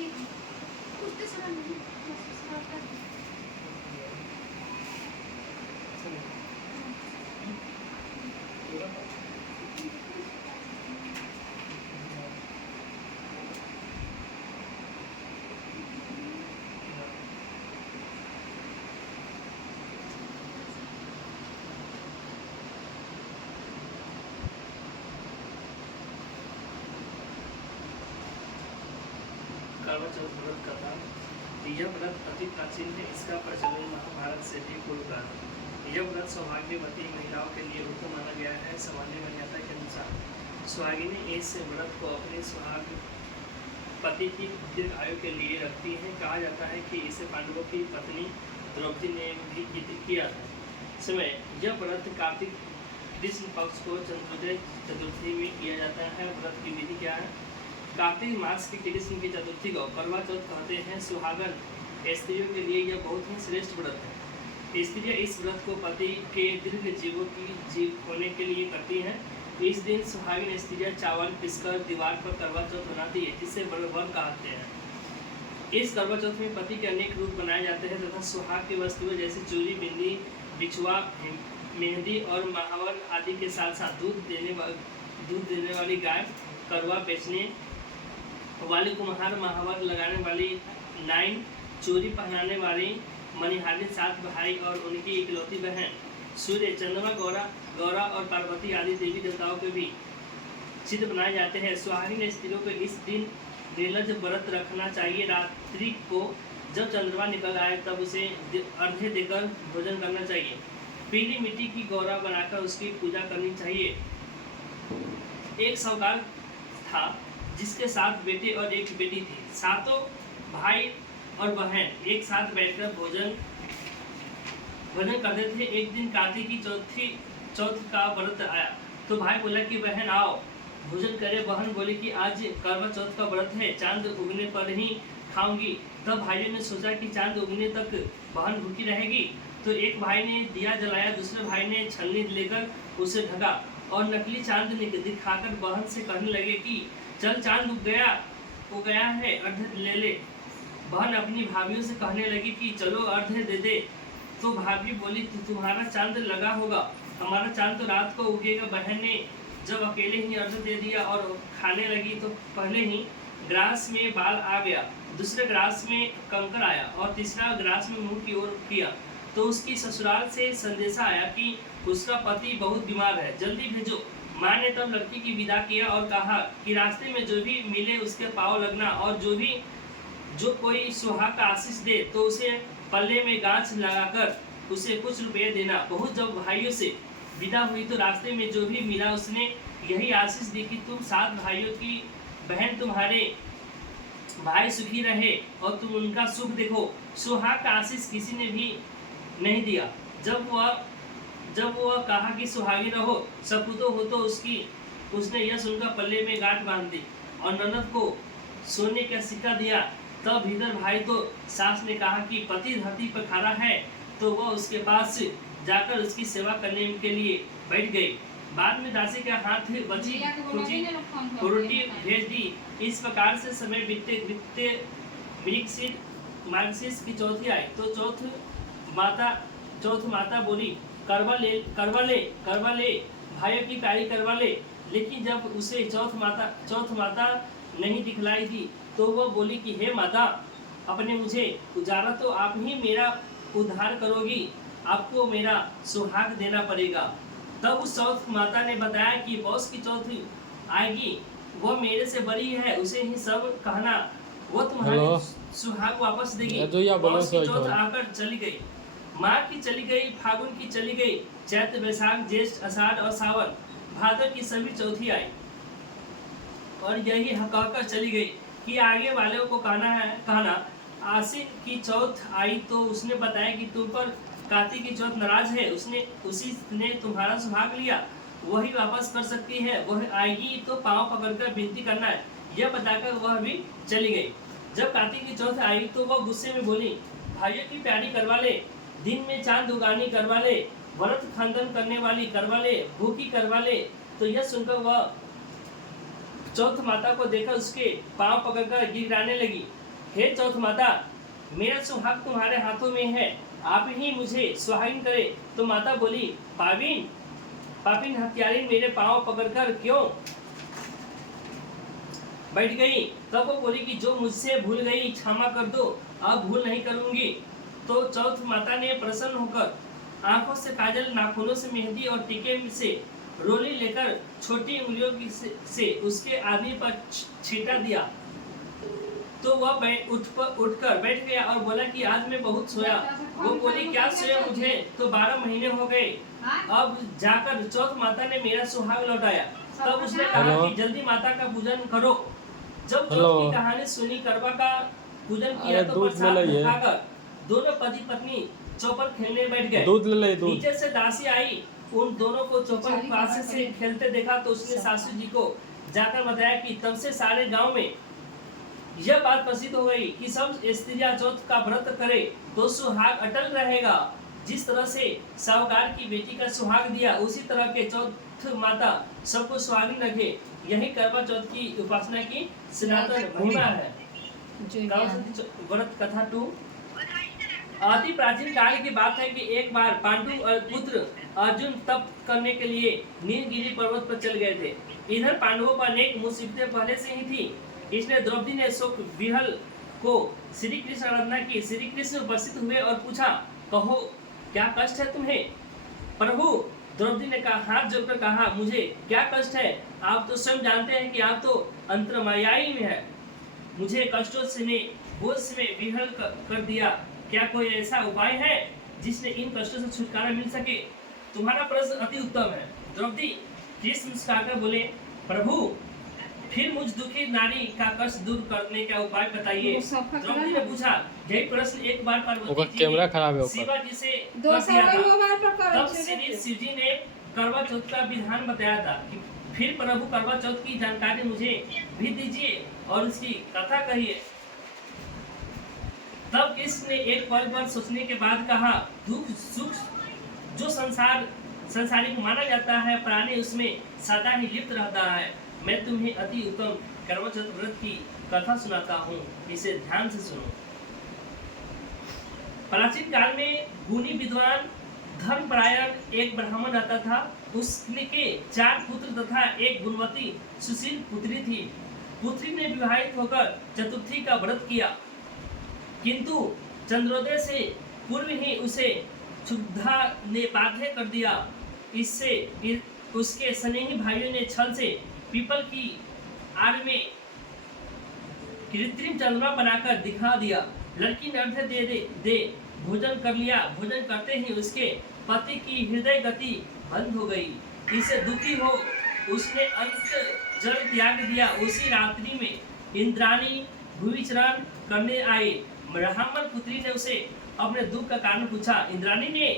उठते समय नहीं, बस साफ कर दो। करवा चौथ व्रत का था। यह व्रत अति प्राचीन है। इसका प्रचलन महाभारत से भी पूर्व का है। यह व्रत सौभाग्यवती महिलाओं के लिए उत्तम माना गया है। सामान्य मान्यता के अनुसार सुहागिनी इस व्रत को अपने सुहाग पति की दीर्घ आयु के लिए रखती है। कहा जाता है कि इसे पांडवों की पत्नी द्रौपदी ने भी किया था। समय यह व्रत कार्तिक कृष्ण पक्ष को चंद्रोदय चतुर्थी में किया जाता है। व्रत की विधि क्या है? कार्तिक मास की कृष्ण की चतुर्थी को करवा चौथ कहते हैं। सुहागन स्त्रियों के लिए यह बहुत ही श्रेष्ठ व्रत है। स्त्रियां इस व्रत को पति के दीर्घ जीव होने के लिए करती हैं। इस दिन सुहागिन स्त्रियां चावल पीसकर दीवार पर करवा चौथ बनाती है, जिसे वर कहते हैं। इस करवा चौथ में पति के अनेक रूप बनाए जाते हैं तथा सुहाग की वस्तुएं जैसे चूड़ी, बिंदी, बिछुआ, मेहंदी और महावर आदि के साथ साथ दूध देने वाली गाय, करवा बेचने वाली कुम्हार, महावर लगाने वाली नाइन, चोरी पहनाने वाली मणिहारी, 7 भाई और उनकी इकलौती बहन, सूर्य, चंद्रमा, गौरा और पार्वती आदि देवी देवताओं के भी चित्र बनाए जाते हैं। सुहागिन स्त्रियों को इस दिन निर्लज व्रत रखना चाहिए। रात्रि को जब चंद्रमा निकल आए तब उसे अर्घ्य देकर भोजन करना चाहिए। पीली मिट्टी की गौरा बनाकर उसकी पूजा करनी चाहिए। एक साहूकार था जिसके 7 बेटे और 1 बेटी थी। 7 भाई और बहन एक साथ बैठकर भोजन करते थे। एक दिन कार्तिक की चौथ का व्रत आया तो भाई बोला कि बहन आओ भोजन करे। बहन बोली कि आज करवा चौथ का व्रत है, चांद उगने पर ही खाऊंगी। तब भाइयों ने सोचा कि चांद उगने तक बहन भूखी रहेगी, तो एक भाई ने दिया जलाया, दूसरे भाई ने छलनी लेकर उसे ढका और नकली चांद दिखाकर बहन से कहने लगे कि चल चांद उग गया है, अर्घ्य ले ले। बहन अपनी भाभीयों से कहने लगी कि चलो अर्घ्य दे दे। तो भाभी बोली तुम्हारा चांद लगा होगा, हमारा चांद तो रात को उगेगा। बहन ने जब अकेले ही अर्घ्य दे दिया और खाने लगी तो पहले ही ग्रास में बाल आ गया, दूसरे ग्रास में कंकर आया और तीसरा ग्रास में मुंह की ओर किया। तो उसकी ससुराल से संदेशा आया कि उसका पति बहुत बीमार है, जल्दी भेजो। माँ ने तब लड़की की विदा किया और कहा कि रास्ते में जो भी मिले उसके पाँव लगना और जो कोई सुहाग का आशीष दे तो उसे पल्ले में गांठ लगाकर उसे कुछ रुपये देना। बहुत जब भाइयों से विदा हुई तो रास्ते में जो भी मिला उसने यही आशीष दी कि तुम 7 भाइयों की बहन तुम्हारे भाई सुखी रहे और तुम उनका सुख देखो। सुहाग का आशीष किसी ने भी नहीं दिया। जब वह कहा कि सुहागी रहो, सपूतो हो, तो उसने यह सुनकर पल्ले में गांठ बांध दी और ननद को सोने का सिक्का दिया। तब भीतर भाई तो सास ने कहा कि पति धरती पर खड़ा है, तो वह उसके पास जाकर उसकी सेवा करने के लिए बैठ गई। बाद में दासी का हाथ बची कुची रोटी भेज दी। इस प्रकार से समय बीतते मार्गशीर्ष की चौथी आई तो चौथ माता बोली करवा ले भाइयों की प्यारी करवा ले। लेकिन जब उसे चौथ माता नहीं दिखलाई दी तो वह बोली कि हे माता, अपने मुझे उजाला तो आप ही मेरा उद्धार करोगी, आपको मेरा सुहाग देना पड़ेगा। तब उस चौथ माता ने बताया कि बॉस की चौथ आएगी, वह मेरे से बड़ी है, उसे ही सब कहना, वो तुम्हारे सुहाग वापस देगी। बॉस की चौथ आकर चली गई। माघ की चली गई, फागुन की चली गई, चैत्र, बैसाख, ज्येष्ठ, आषाढ़ और सावन, भादर की सभी चौथी आई और यही कहकर चली गई कि आगे वालों को कहना। आसिन की चौथ आई तो उसने बताया कि तुम पर कार्तिक की चौथ नाराज है, उसी ने तुम्हारा सुहाग लिया, वही वापस कर सकती है, वह आएगी तो पांव पकड़कर विनती करना है। यह बताकर वह भी चली गई। जब कार्तिक की चौथ आई तो वह गुस्से में बोली, भाइयों की प्यारी करवा ले, दिन में चांद उगानी करवा ले, व्रत खंडन करने वाली करवा ले, भूखी करवा ले। तो यह सुनकर वह चौथ माता को देखकर उसके पांव पकड़कर गिराने लगी हे चौथ माता, मेरा सुहाग तुम्हारे हाथों में है, आप ही मुझे सुहागिन करे। तो माता बोली, पाविन पापिन हत्यारिन, मेरे पांव पकड़कर क्यों बैठ गई? तब वो बोली कि जो मुझसे भूल गई क्षमा कर दो, अब भूल नहीं करूंगी। तो चौथ माता ने प्रसन्न होकर आंखों से काजल, नाखूनों से मेहंदी और टीके से रोली लेकर छोटी उंगलियों की से उसके आदमी पर छींटा दिया। तो वह उठकर बैठ गया और बोला कि आज मैं बहुत सोया। वो बोली, क्या सोया मुझे तो 12 महीने हो गए, अब जाकर चौथ माता ने मेरा सुहाग लौटाया। तब उसने कहा कि जल्दी माता का पूजन करो। जब चौथ की कहानी सुनी, करवा का पूजन किया तो प्रसाद खाकर दोनों पति पत्नी चौपर खेलने बैठ गए। नीचे से दासी आई, उन दोनों को चौपर पास से खेलते देखा तो उसने सासू जी को जाकर बताया कि तब से सारे गांव में यह बात प्रसिद्ध हो गई कि सब स्त्रियां चौथ का व्रत करे तो सुहाग अटल रहेगा। जिस तरह से साहूकार की बेटी का सुहाग दिया, उसी तरह के चौथ माता सबको सुहागिन रखे। यही करवा चौथ की उपासना की सनातन महिमा है। व्रत कथा 2। अति प्राचीन काल की बात है कि एक बार पांडु और पुत्र अर्जुन तप करने के लिए नीलगिरी पर्वत पर चल गए थे। इधर पांडवों पर अनेक मुसीबतें पहले से ही थी। इसलिए द्रौपदी ने शोक विहल को श्री कृष्ण आराधना की। श्री कृष्ण उपस्थित हुए और पूछा, कहो क्या कष्ट है तुम्हें? प्रभु, द्रौपदी ने कहा, हाथ जोड़कर कहा, मुझे क्या कष्ट है? आप तो स्वयं जानते हैं कि आप तो अंतर्मायाई में है। मुझे कष्टों से ने बोझ में विहल कर दिया। क्या कोई ऐसा उपाय है जिससे इन कष्टों से छुटकारा मिल सके? तुम्हारा प्रश्न अति उत्तम है। द्रौपदी कृष्ण मुस्कुराकर बोले, प्रभु फिर मुझ दुखी नारी का कष्ट दूर करने का उपाय बताइए। द्रौपदी ने पूछा, यही प्रश्न एक बार पार्वती जी ने शिवा जी से कर दिया था। तब श्री शिव जी ने करवा चौथ का विधान बताया था कि फिर प्रभु करवा चौथ की जानकारी मुझे भी दीजिए और उसकी कथा कहिए। तब कृष्ण ने एक पल पर सोचने के बाद कहा, दुख सुख जो संसारिक माना जाता है, प्राणी उसमें सदा ही लिप्त रहता है। मैं तुम्हें अति उत्तम करवा चौथ व्रत की कथा सुनाता हूँ, इसे ध्यान से सुनो। प्राचीन काल में गुणी विद्वान धर्मपरायण एक ब्राह्मण रहता था। उसके 4 पुत्र तथा एक गुणवती सुशील पुत्री थी। पुत्री ने विवाहित होकर चतुर्थी का व्रत किया, किंतु चंद्रोदय से पूर्व ही उसे क्षुधा ने बाध्य कर दिया। इससे उसके स्नेही भाइयों ने छल से पीपल की आड़ में कृत्रिम चंद्रमा बनाकर दिखा दिया। लड़की ने अर्घ्य दे भोजन कर लिया। भोजन करते ही उसके पति की हृदय गति बंद हो गई। इससे दुखी हो उसने अंत जल त्याग दिया। उसी रात्रि में इंद्राणी भूविचरण करने आई। ब्राह्मण पुत्री ने उसे अपने दुख का कारण पूछा। इंद्राणी ने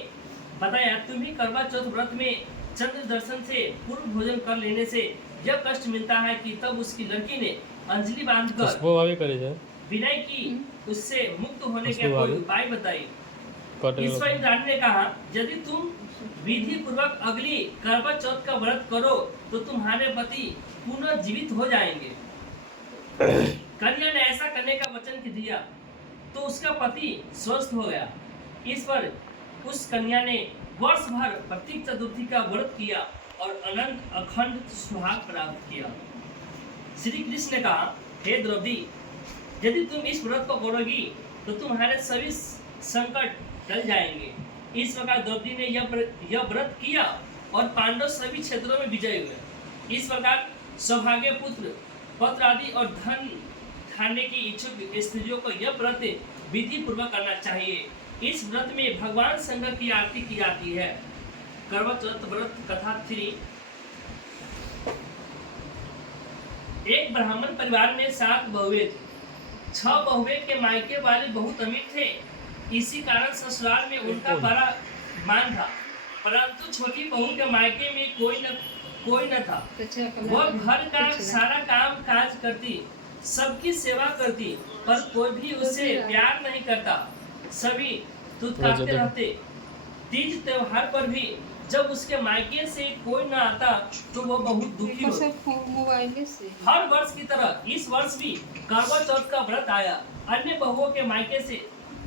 बताया, तुम्हें करवा चौथ व्रत में चंद्र दर्शन से पूर्व भोजन कर लेने से यह कष्ट मिलता है कि तब उसकी लड़की ने अंजलि बांधकर विनय की उससे मुक्त होने का कोई उपाय बताई। इस पर इंद्राणी ने कहा, यदि तुम विधि पूर्वक अगली करवा चौथ का व्रत करो तो तुम्हारे पति पुनः जीवित हो जाएंगे। कन्या ने ऐसा करने का वचन दिया तो उसका पति स्वस्थ हो गया। इस पर उस कन्या ने वर्ष भर प्रत्येक चतुर्थी का व्रत किया और अनंत अखंड सुहाग प्राप्त किया। श्री कृष्ण ने कहा, हे द्रौपदी, यदि तुम इस व्रत को करोगी तो तुम्हारे सभी संकट टल जाएंगे। इस प्रकार द्रौपदी ने यह व्रत किया और पांडव सभी क्षेत्रों में विजय हुए। इस प्रकार सौभाग्य पुत्र पत्र आदि और धन खाने की इच्छुक स्त्रियों को यह व्रत विधि पूर्वक करना चाहिए। इस व्रत में भगवान शंकर की आरती की जाती है। करवा चौथ व्रत कथा 3। एक ब्राह्मण परिवार में 7 बहुएं थी। 6 बहुएं के मायके वाले बहुत अमीर थे। इसी कारण ससुराल में उनका बड़ा मान था, परंतु छोटी बहू के मायके में कोई न था। वह घर का सारा काम काज करती, सबकी सेवा करती, पर कोई भी उससे प्यार नहीं करता। सभी तुतकाते रहते। तीज त्योहार पर भी जब उसके मायके से कोई न आता तो वो बहुत दुखी होती। मोबाइल से हर वर्ष की तरह इस वर्ष भी करवा चौथ का व्रत आया। अन्य बहुओं के मायके से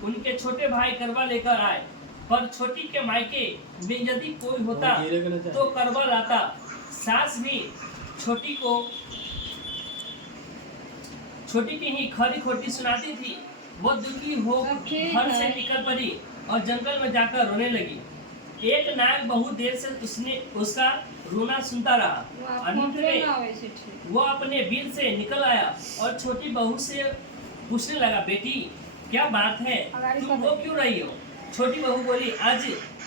उनके छोटे भाई करवा लेकर आए, पर छोटी के मायके में यदि कोई होता तो करवा लाता। सास भी छोटी की ही खरी खोटी सुनाती थी। वो दुखी हो घर से निकल पड़ी और जंगल में जाकर रोने लगी। एक नाग बहुत देर से उसका रोना सुनता रहा। अंत में वो अपने बिल से निकल आया और छोटी बहू से पूछने लगा, बेटी क्या बात है, तुम रो क्यों रही हो? छोटी बहू बोली, आज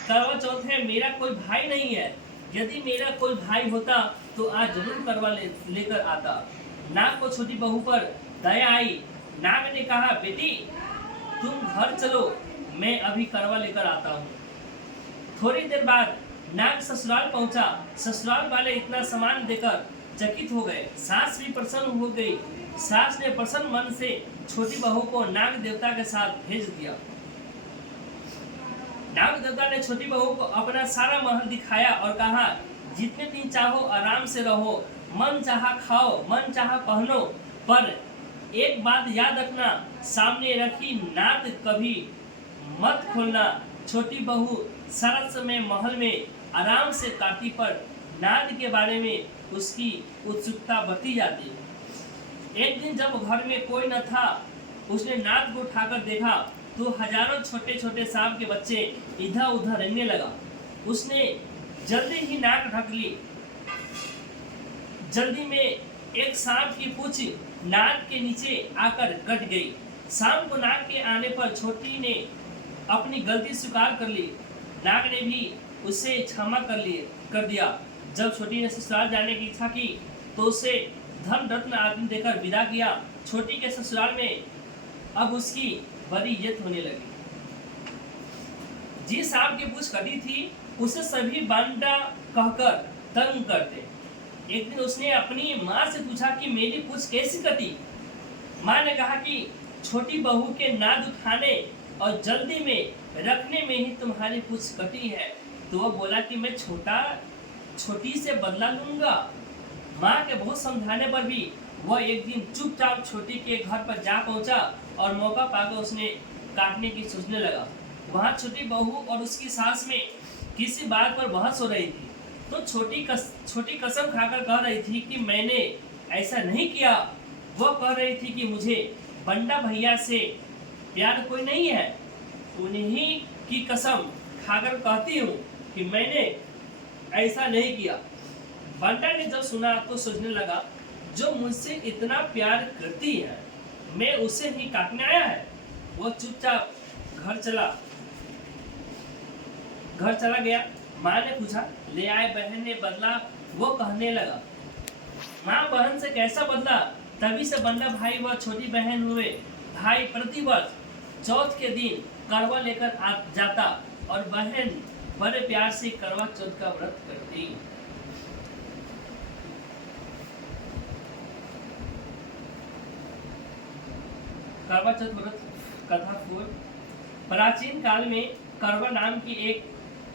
करवा चौथ है, मेरा कोई भाई नहीं है। यदि मेरा कोई भाई होता तो आज जरूर करवा लेकर आता। नाग को छोटी बहू पर दया आई। नाग ने कहा, बेटी तुम घर चलो, मैं अभी करवा लेकर आता हूँ। थोड़ी देर बाद नाग ससुराल पहुंचा। ससुराल वाले इतना सामान देकर चकित हो गए। सास भी प्रसन्न हो गई। सास ने प्रसन्न मन से छोटी बहू को नाग देवता के साथ भेज दिया। नाग देवता ने छोटी बहू को अपना सारा महल दिखाया और कहा, जितने दिन चाहो आराम से रहो, मन चाहा खाओ, मन चाहा पहनो, पर एक बात याद रखना, सामने रखी नाद कभी मत खोलना। छोटी बहू सारा समय महल में आराम से काटी, पर नाद के बारे में उसकी उत्सुकता बढ़ती जाती। एक दिन जब घर में कोई न था, उसने नाद को उठाकर देखा तो हजारों छोटे छोटे सांप के बच्चे इधर उधर रेंगने लगा। उसने जल्दी ही नाक ढक ली। जल्दी में एक सांप की पूंछ नाक के नीचे आकर कट गई। सांप को नाक के आने पर छोटी ने अपनी गलती स्वीकार कर ली। नाग ने भी उसे क्षमा कर दिया। जब छोटी ने ससुराल जाने की इच्छा की तो उसे धन रत्न आदि देकर विदा किया। छोटी के ससुराल में अब उसकी बड़ी इज्जत होने लगी। जिस सांप की पूंछ कटी थी उसे सभी बांडा कहकर तंग करते। एक दिन उसने अपनी माँ से पूछा कि मेरी पूंछ कैसी कटी? माँ ने कहा कि छोटी बहू के नाद उठाने और जल्दी में रखने में ही तुम्हारी पूंछ कटी है। तो वह बोला कि मैं छोटी से बदला लूंगा। माँ के बहुत समझाने पर भी वह एक दिन चुपचाप छोटी के घर पर जा पहुंचा और मौका पाकर उसने काटने की सोचने लगा। वहाँ छोटी बहू और उसकी सास में किसी बात पर बहस हो रही थी। तो छोटी कसम खाकर कह रही थी कि मैंने ऐसा नहीं किया। वह कह रही थी कि मुझे बंडा भैया से प्यार कोई नहीं है। उन्हीं की कसम खाकर कहती हूँ कि मैंने ऐसा नहीं किया। बंडा ने जब सुना तो सोचने लगा, जो मुझसे इतना प्यार करती है मैं उसे ही काटने आया है। वह चुपचाप घर चला गया। माँ ने पूछा, ले आए बहन ने बदला? वो कहने लगा, माँ बहन से कैसा बदला? तभी से बंडा भाई व छोटी बहन हुए भाई प्रतिवर्ष चौथ के दिन करवा लेकर जाता और बहन बड़े प्यार से करवा चौथ का व्रत करती। करवा चौथ व्रत कथा पूर्व। प्राचीन काल में करवा नाम की एक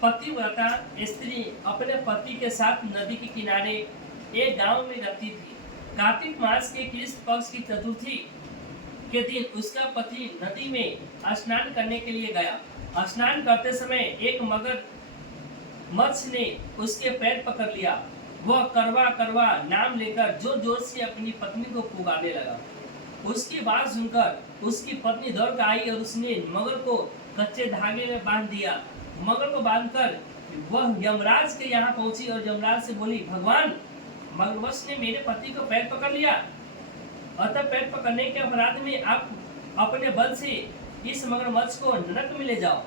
पतिव्रता स्त्री अपने पति के साथ नदी के किनारे एक गांव में रहती थी। कार्तिक मास के कृष्ण पक्ष की चतुर्थी के दिन उसका पति नदी में स्नान करने के लिए गया। स्नान करते समय एक मगर मत्स्य ने उसके पैर पकड़ लिया। वह करवा करवा नाम लेकर जोर जोर से अपनी पत्नी को पुकारने लगा। उसकी बात सुनकर उसकी पत्नी दौड़ कर आई और उसने मगर को कच्चे धागे में बांध दिया। मगर को बांधकर वह यमराज के यहाँ पहुंची और यमराज से बोली, भगवान, मगरमच्छ ने मेरे पति को पैर पकड़ लिया, अतः पैर पकड़ने के अपराध में आप अपने बल से इस मगरमच्छ को नरक में ले जाओ।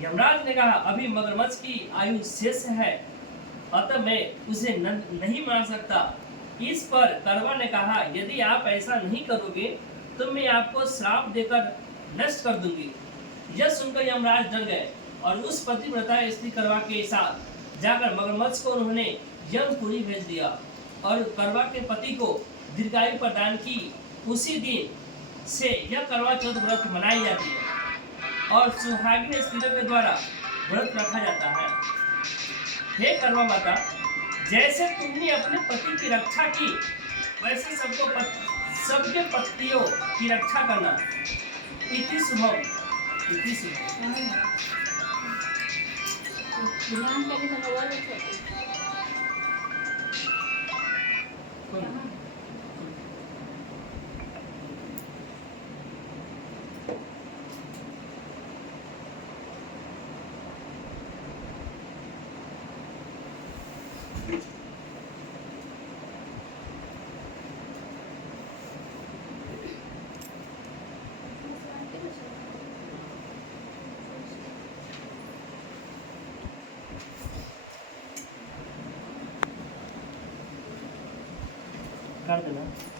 यमराज ने कहा, अभी मगरमच्छ की आयु शेष है, अतः मैं उसे नहीं मार सकता। इस पर करवा ने कहा, यदि आप ऐसा नहीं करोगे तो मैं आपको श्राप देकर नष्ट कर दूंगी। यह सुनकर यमराज डर गए और उस पतिव्रता स्त्री करवा के साथ जाकर मगरमच्छ को उन्होंने यमपुरी भेज दिया और करवा के पति को दीर्घायु प्रदान की। उसी दिन से यह करवा चौथ व्रत मनाई जाती है और सुहागिन स्त्रियों के द्वारा व्रत रखा जाता है। हे कर्मा माता, जैसे तुमने अपने पति की रक्षा की, वैसे सबके पतियों की रक्षा करना। इति शुभम, इति शुभम। ध्यान करने का मोबाइल उठाते कर देना।